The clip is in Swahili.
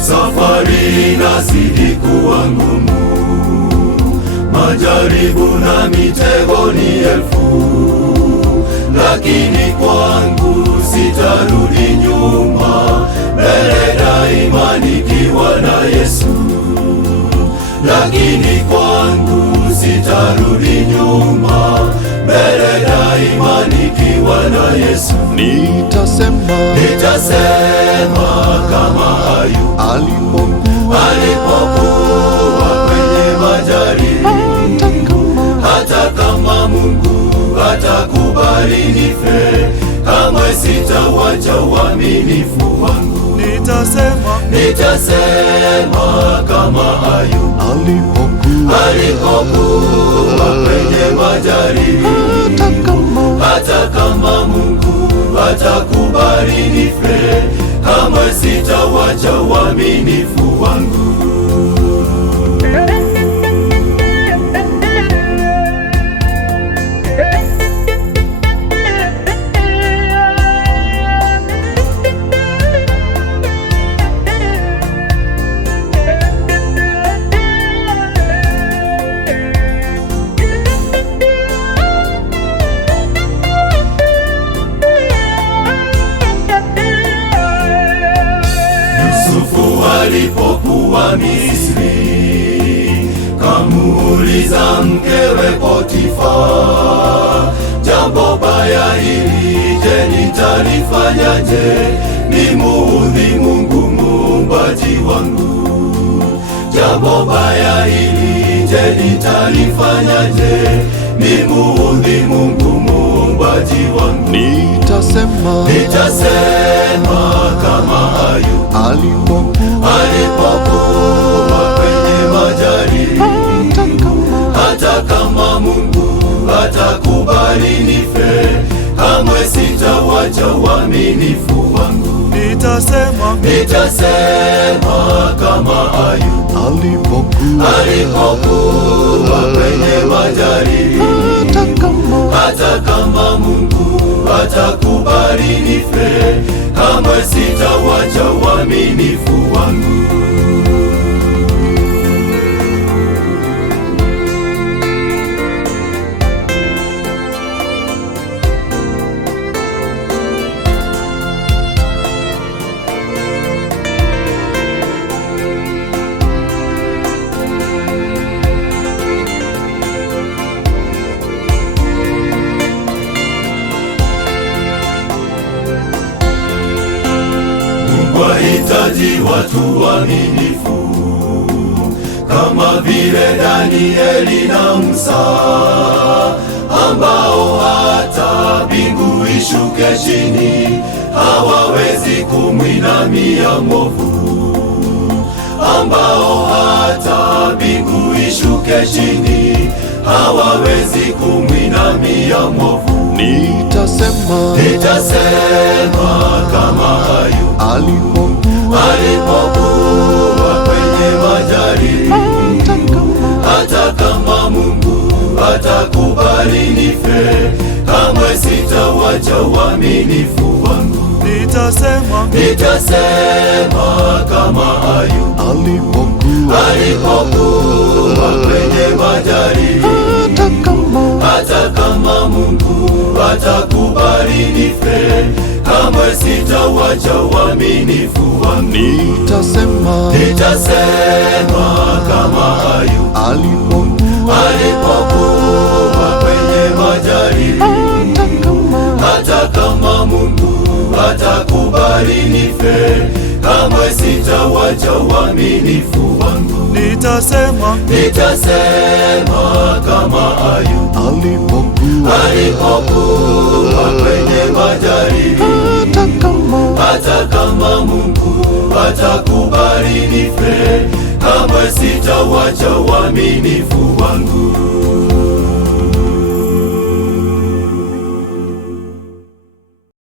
Safari inazidi kuwa ngumu, majaribu na mitego ni elfu, lakini kwangu sitarudi nyuma, mbele daima nikiwa na Yesu. Lakini kwangu sitarudi nyuma, mbele daima nikiwa na Yesu. Nitasema kama Ayubu alipokuwa kwenye majaribu, hata kama Mungu atakubali nife, kamwe sitawacha uaminifu wangu. Nitasema kama Ayubu alipokuwa kwenye majaribu, hata kama Mungu atakubali nife, kamwe sitawacha uaminifu wangu. Alipokuwa Misri, kamuuliza mkewe Potifa, jambo baya hili je, nitalifanyaje nimuudhi Mungu muumbaji wangu? Jambo baya hili je, nitalifanyaje nimuudhi Mungu muumbaji wangu? Nitasema kama Ayubu alipokuwa kwenye majaribu, hata kama Mungu atakubali nife, kamwe sitawacha uaminifu wangu. Nitasema kama Ayubu alipokuwa kwenye majaribu, hata kama Mungu atakubali nife, kamwe sitawacha uaminifu wangu. Wahitaji watu waaminifu kama vile Danieli na Musa, ambao hata mbingu ishuke chini hawawezi kumwinamia mwovu, ambao hata mbingu ishuke chini hawawezi kumwinamia mwovu. Nitasema kama Ayubu alipokuwa kwenye majaribu, hata kama Mungu atakubali nife, kamwe sitawacha uaminifu wangu. Nitasema kama Ayubu alipokuwa kwenye majaribu, hata kama Mungu atakubali nife, kamwe sitawacha uaminifu wangu. Nitasema kama Ayubu alipokuwa kwenye majaribu, hata kama Mungu atakubali nife, kamwe sitawacha uaminifu wangu. Nitasema kama Ayubu alipokuwa kwenye majaribu, hata kama Mungu atakubali nife, kamwe sitawacha uaminifu wangu.